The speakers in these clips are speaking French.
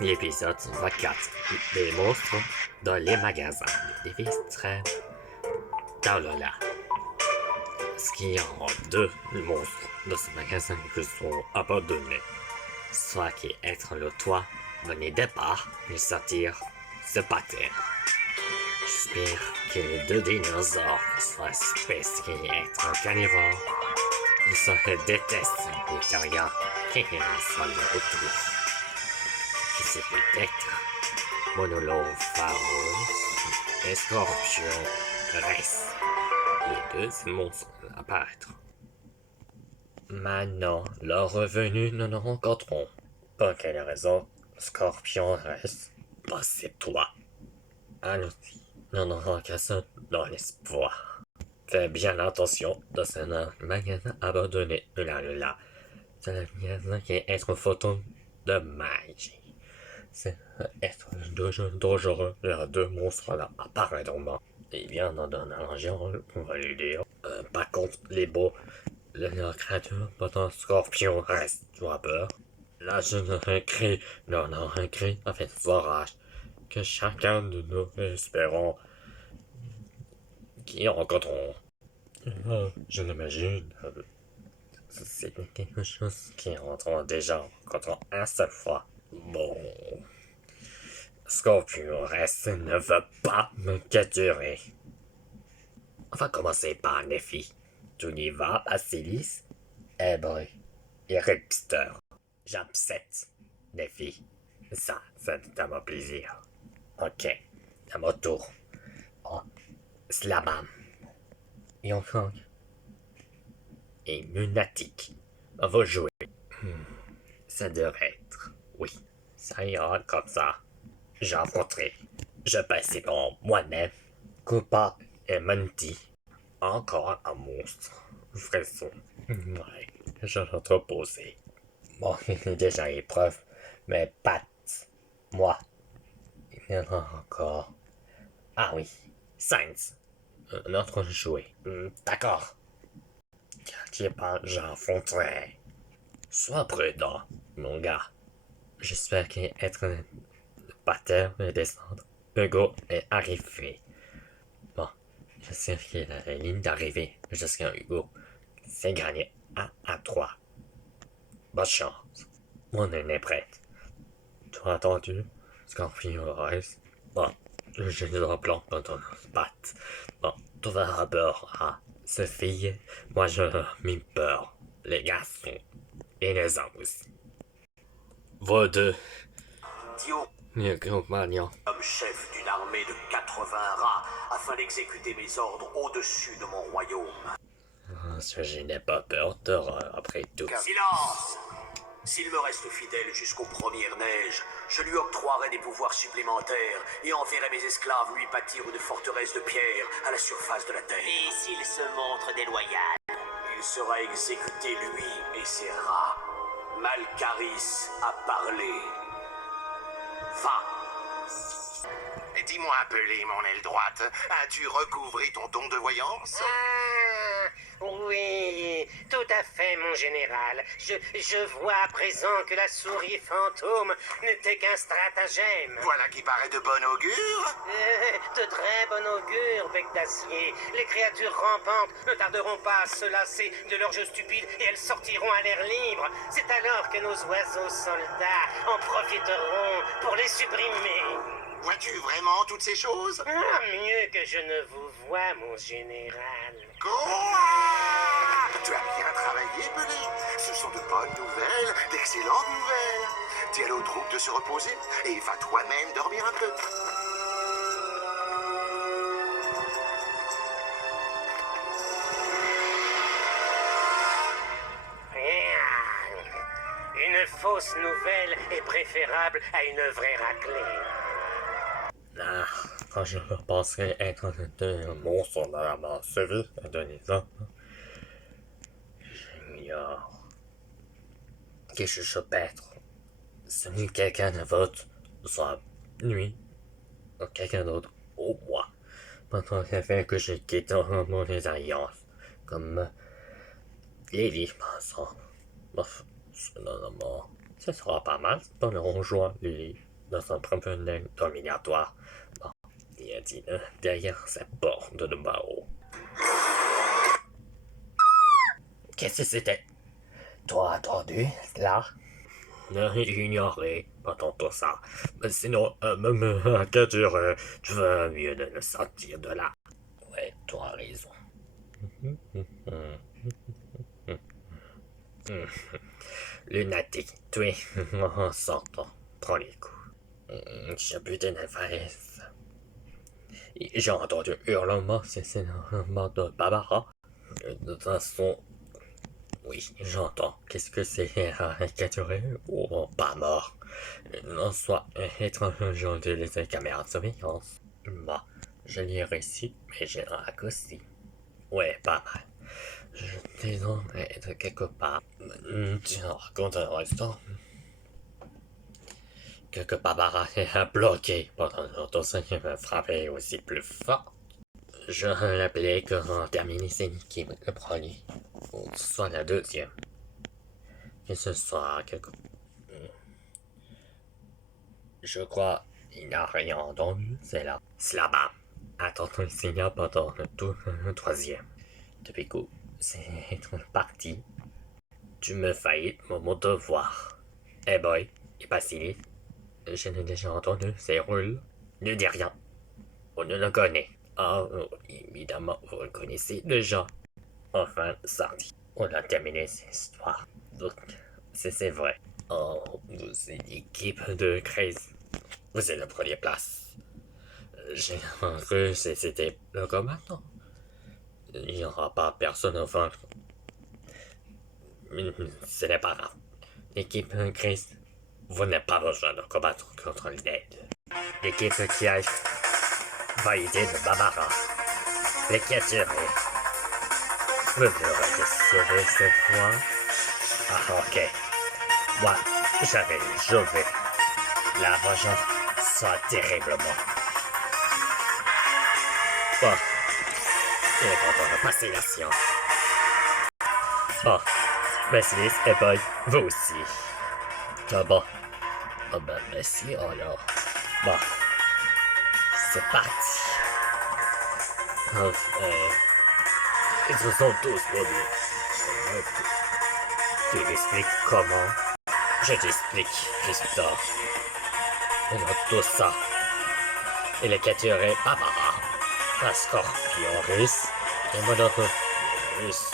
L'épisode 24. Des monstres dans les magasins. Des extraits. Taolala. Ce qu'il y a en deux monstres dans ce magasin qui sont abandonnés. Soit qui être le toit venait départ, mais sortir se battre. J'espère que les deux dinosaures, soit espèce qui être carnivore, ils se détestent et carrières qui soit le retour. Qui c'est peut-être Monolopharus et Scorpion Rex. Les deux monstres apparaître. Maintenant, leurs revenus nous nous rencontrons. Pour quelle raison Scorpion reste? Bah c'est toi. Allons-y, nous n'aurons qu'à ça dans l'espoir. Fais bien attention dans ce magasin abandonné. Là. C'est le magasin qui est être photo de magie. C'est être dangereux. Les deux monstres là apparemment. Eh bien, dans un genre, on va lui dire. Par contre, les beaux, la créature, pendant Scorpion reste, tu as peur. Là, je n'aurais cri, non, un cri, en fait, forage, que chacun de nous espérons qui rencontrons. Je l'imagine, c'est quelque chose qui rentre déjà rencontrant un seule fois. Bon. Scorpion reste ne veut pas me capturer. On va commencer par Nephi. Tu n'y vas, Basilis? Boy. Et Ripster. J'accepte, Nephi. Ça c'est à mon plaisir. Ok, à mon tour. Oh, Slamam. Et encore. Et Lunatic. On va jouer. Ça devrait être. Oui, ça ira comme ça. J'affronterai. Je passe pour moi-même. Koopa et Monty. Encore un monstre. Fresson. Ouais, je vais te reposer. Bon, il est déjà épreuve, mais Pat, moi, il y en a encore. Ah oui, Sainz, notre jouet. D'accord. T'inquiète pas, j'affronterai. Sois prudent, mon gars. J'espère qu'être le batteur et descendre. Hugo est arrivé. Bon, je sais qu'il a la ligne d'arrivée jusqu'à Hugo. C'est gagné 1-3. Bonne chance. Mon aile est prête. Tu as entendu? Scorpion reste. Bon, je dois plan quand on se bat. Bon, tu vas avoir peur à ce fille. Moi, je mis peur. Les garçons. Et les hommes aussi. Vous deux. Dio, comme chef d'une armée de 80 rats, afin d'exécuter mes ordres au-dessus de mon royaume. Je n'ai pas peur d'horreur après tout. Silence! S'il me reste fidèle jusqu'aux premières neiges, je lui octroierai des pouvoirs supplémentaires et enverrai mes esclaves lui bâtir une forteresse de pierre à la surface de la terre. Et s'il se montre déloyal? Il sera exécuté, lui et ses rats. Malcaris a parlé. Va! Dis-moi, Pelé, mon aile droite, as-tu recouvré ton don de voyance? Oui, tout à fait, mon général. Je vois à présent que la souris fantôme n'était qu'un stratagème. Voilà qui paraît de bon augure. De très bon augure, bec d'acier. Les créatures rampantes ne tarderont pas à se lasser de leur jeu stupide et elles sortiront à l'air libre. C'est alors que nos oiseaux soldats en profiteront pour les supprimer. Vois-tu vraiment toutes ces choses? Mieux que je ne vous vois, mon général. Quoi? Tu as bien travaillé, Pelé. Ce sont de bonnes nouvelles, d'excellentes nouvelles. Dis à l'autre troupe de se reposer et va toi-même dormir un peu. Une fausse nouvelle est préférable à une vraie raclée. Quand je penserai être un monstre dans la mort vie à donner ça, j'ignore que je peux être celui quelqu'un de votre, soit lui ou quelqu'un d'autre ou moi. Pendant le fait que je quitte mon alliances, comme les livres ensemble. Bof, c'est dans la mort. Ce sera pas mal pendant qu'on joue lui dans un profondeur dominatoire. Bon, il a dit derrière sa porte de barreau. Qu'est-ce que c'était? Toi attendu, là? Ignorer, pas tout ça. Sinon, tu veux mieux de le sortir de là. Ouais, tu as raison. Lunatique, tu es en sortant. Prends les coups. Je putain de farce. J'ai entendu hurlement, c'est hurlement de Barbara. De toute façon, oui, j'entends. Qu'est-ce que c'est capturé ou pas mort? Non, soit étrange de les caméras de surveillance. Bah, je l'ai réussi, mais j'ai un raccourci. Ouais, pas mal. Je devrais être quelque part. Tu racontes un instant. Que Barbara est bloqué pendant ton qui m'a frappé aussi plus fort. Je l'appelais qu'on termine cette équipe le premier, ou soit la deuxième. Que ce soit quelque... Je crois il n'a rien entendu, c'est là. C'est là-bas. Attends le signal pendant le troisième. Depuis que c'est parti, tu me faillis mon devoir. Eh boy, et pas si vite. Je l'ai déjà entendu, c'est roule. Ne dis rien. On ne le connaît. Ah, évidemment, vous le connaissez déjà. Enfin, sorti. On a terminé cette histoire. Donc, c'est vrai. Oh, vous êtes une équipe de craze. Vous êtes la première place. J'ai cru que c'était le cas maintenant. Il n'y aura pas personne à vaincre. Mais ce n'est pas grave. L'équipe craze, vous n'avez pas besoin de combattre contre l'aide. L'équipe qui a validé de Barbara. Les capturés. Vous aurez sauvé cette fois. Ah, ok. Moi, j'avais joué. La vengeance sera terriblement. Bon. Il est content de passer la science. Bon. Merci, et boy, vous aussi. Ah bon. Ah ben, merci alors. Bon. C'est parti. Ils se sont tous venus. Tu m'expliques comment? Je t'explique, Christophe. On a tout ça. Il est capturé Barbara, un scorpion russe, et mon autre russe.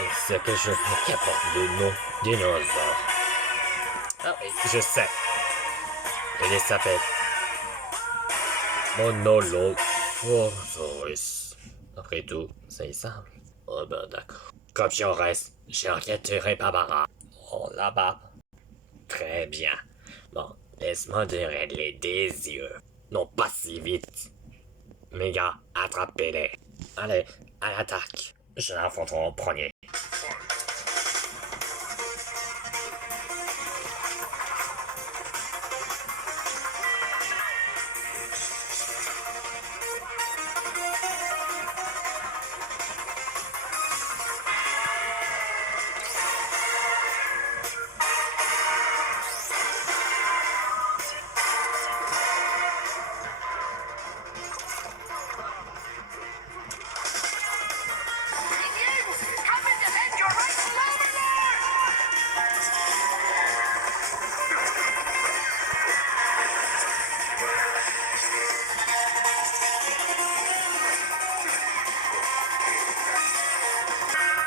Et ce que je veux qu'apporte le nom dinosaure. Ah oui, je sais. Il s'appelle Monolophosaurus. Après tout, c'est simple. Oh ben d'accord. Comme j'en reste, j'ai capturé Barbara. Oh là-bas. Très bien. Bon, laisse-moi te régler des yeux. Non, pas si vite. Mes gars, attrapez-les. Allez, à l'attaque. Je l'affronterai en premier.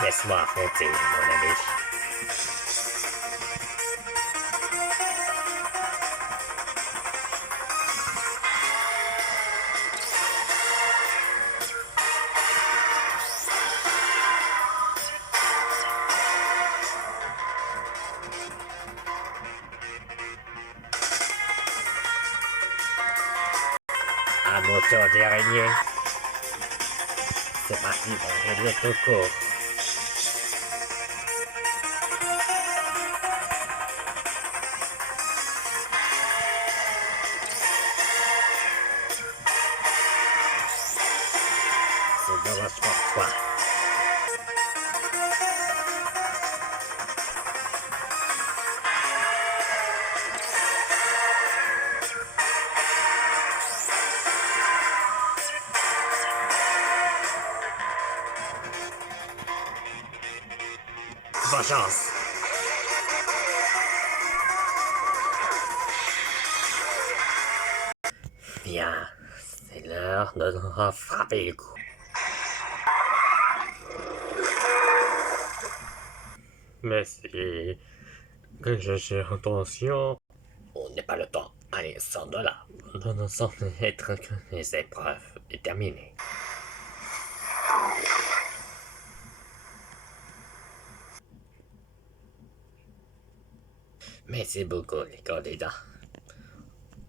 Laisse-moi affronter, mon ami. Un moteur d'araignée. C'est parti pour réduire ton corps. C'est dommage pour toi. chance. Bien, c'est l'heure de frapper le coup. Mais c'est que j'ai attention. On n'est pas le temps. Allez, sors de là. Nous ne sommes être que les épreuves déterminées. Merci beaucoup, les candidats.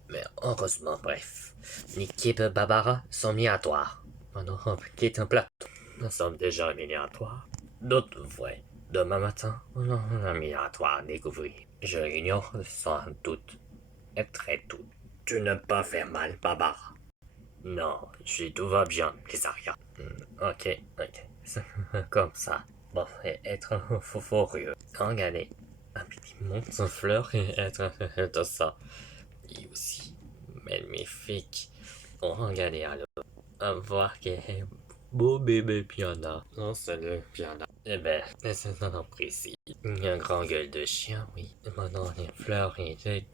Mais heureusement, bref, l'équipe Barbara sont aléatoires. Maintenant, on quitte un plateau. Nous sommes déjà aléatoires. D'autres, vrai. Demain matin, on a un aléatoire à découvrir. Je l'ignore sans doute. Et très tout. Tu ne peux pas faire mal, Barbara. Non, tout va bien, Blizaria. Ok. C'est comme ça. Bon, et être un fou furieux. Regardez, un petit monde sans fleurs et être de ça. Et aussi, magnifique. Regardez alors. À voir quel beau bébé piano. Non, c'est le piano. Eh ben, c'est un apprécie. Il y a un grand gueule de chien, oui. Et maintenant, les fleurs et les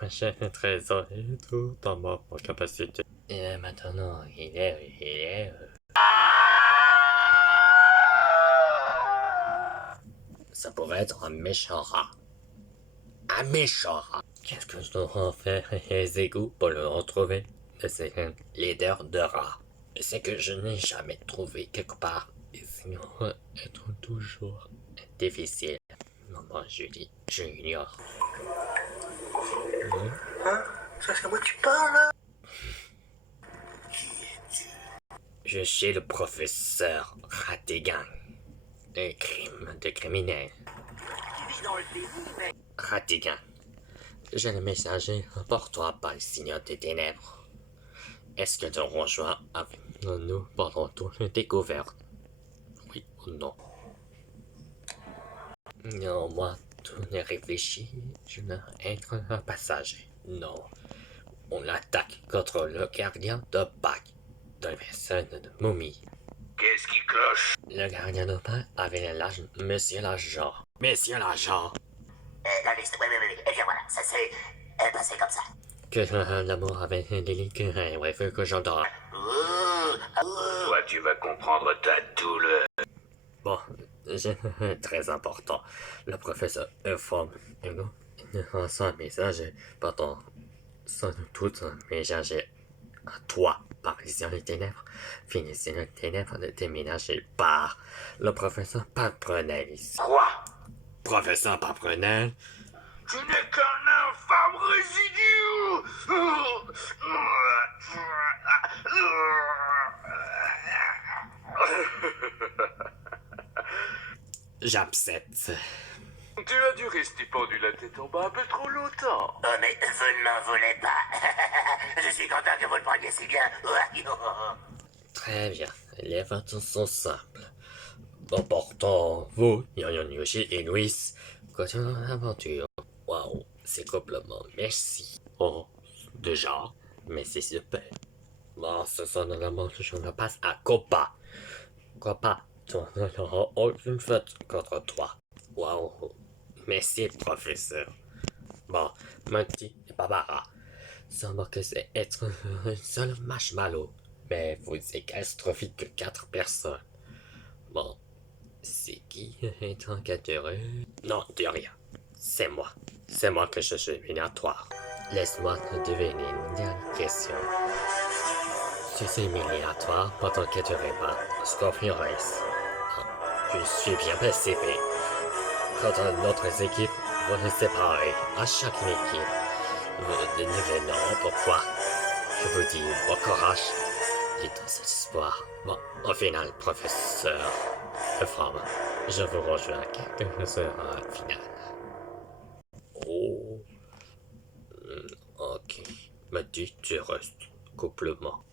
machin trésor et tout en ma capacité. Et maintenant, il est. Ça pourrait être un méchant rat. Un méchant rat. Qu'est-ce que je dois faire les égouts pour le retrouver? C'est un leader de rats. C'est que je n'ai jamais trouvé quelque part. Et sinon, être toujours difficile. Maman Julie, je ignore. Hein? Ça, c'est à moi que tu parles, là? Je suis le professeur Ratigan. Un crime de criminel. Ratigan. J'ai le messager pour toi par le signal des ténèbres. Est-ce que tu rejoins avec nous pendant toute la découverte? Oui ou non? Non, moi, tout n'est réfléchi. Je ne être un passager. Non. On attaque contre le gardien de Pâques. De la personne de momie. Qu'est-ce qui cloche? Le gardien de Pâques avait l'âge Monsieur l'agent. Monsieur l'agent. La liste, oui. Et bien voilà, ça s'est passé comme ça. Que l'amour avait délicat, bref, que j'entends. Toi, tu vas comprendre ta douleur. Bon, c'est très important. Le professeur informe Hugo. Il reçoit un message pendant somme toute un message à toi. Parisien des ténèbres, finissez les ténèbres de déménager par le professeur Paprenel ici. Quoi? Professeur Paprenel? Tu n'es qu'un infâme résidu! J'accepte. Tu as dû rester pendu la tête en bas un peu trop longtemps. Oh, mais vous ne m'en voulez pas. Je suis content que vous le preniez si bien. Très bien, les votes sont simples. Emportant vous, Yon Yoshi et Louis, continuons l'aventure. Waouh, c'est complètement merci. Oh, déjà, mais c'est super. Bon, ce sont de la manche, je me passe à Copa. Copa, tu n'auras aucune faute contre toi. Waouh, merci, professeur. Bon, Monty et Barbara, semble que c'est être un seul marshmallow. Mais vous êtes catastrophique que 4 personnes. Bon, c'est qui est enquêteur? Non, dis rien. C'est moi. C'est moi que je suis éliminatoire. Laisse-moi te deviner une dernière question. Si c'est éliminatoire, pas t'enquêterai pas. Scorpion Race. Je suis bien pacifié. Quand notre équipe, vous les séparez à chaque équipe. Vous devenez non, pourquoi? Je vous dis bon courage et tout cet espoir. Bon, au final, professeur Fromm, je vous rejoins quelques heures à la finale. Oh. Ok. Me dit tu restes. Couplement.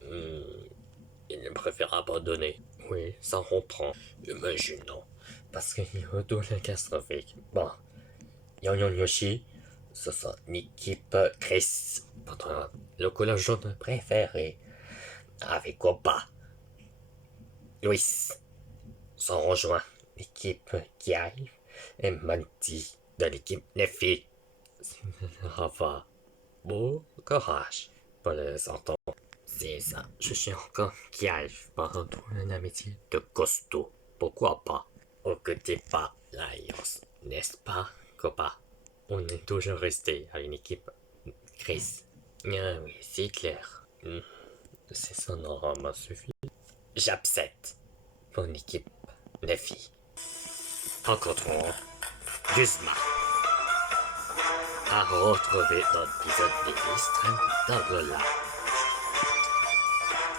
Il préfère abandonner. Oui, ça reprend. Imaginons. Parce qu'il y a tout le catastrophique. Bon. Yon Yoshi, ce sont une équipe Chris. Pourtant, le couleur jaune préféré. Avec Copa. Louis. Sont rejoints. L'équipe qui arrive. et Monty de l'équipe Neffy. Enfin, bon courage pour les entendre. C'est ça, je suis encore qui arrive par retrouver une amitié de costaud. Pourquoi pas? Au côté pas l'alliance, n'est-ce pas, copain? On est toujours resté à une équipe. Chris. Ah oui, c'est clair. C'est ça, non, m'a suffi. J'accepte. Pour une équipe Neffy. Rencontrons Guzma. À retrouver dans l'épisode des extrêmes d'Angela.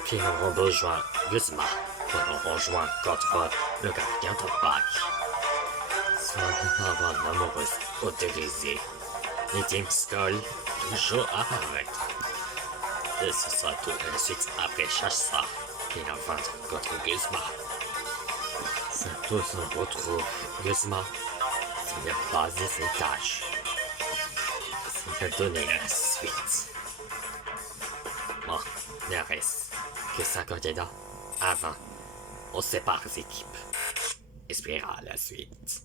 Puis on rejoint Guzma pour on rejoint contre le gardien de Pâques. Soit avoir l'amoureuse autorisée. Et Team Skull toujours à apparaître. Et ce sera tout de suite après Chassa et la vente contre Guzma. Surtout on retrouve Guzma. C'est de baser ses tâches. C'est de donner la suite. Bon, il ne reste que 5 candidats avant. On sépare les équipes. Espérons la suite.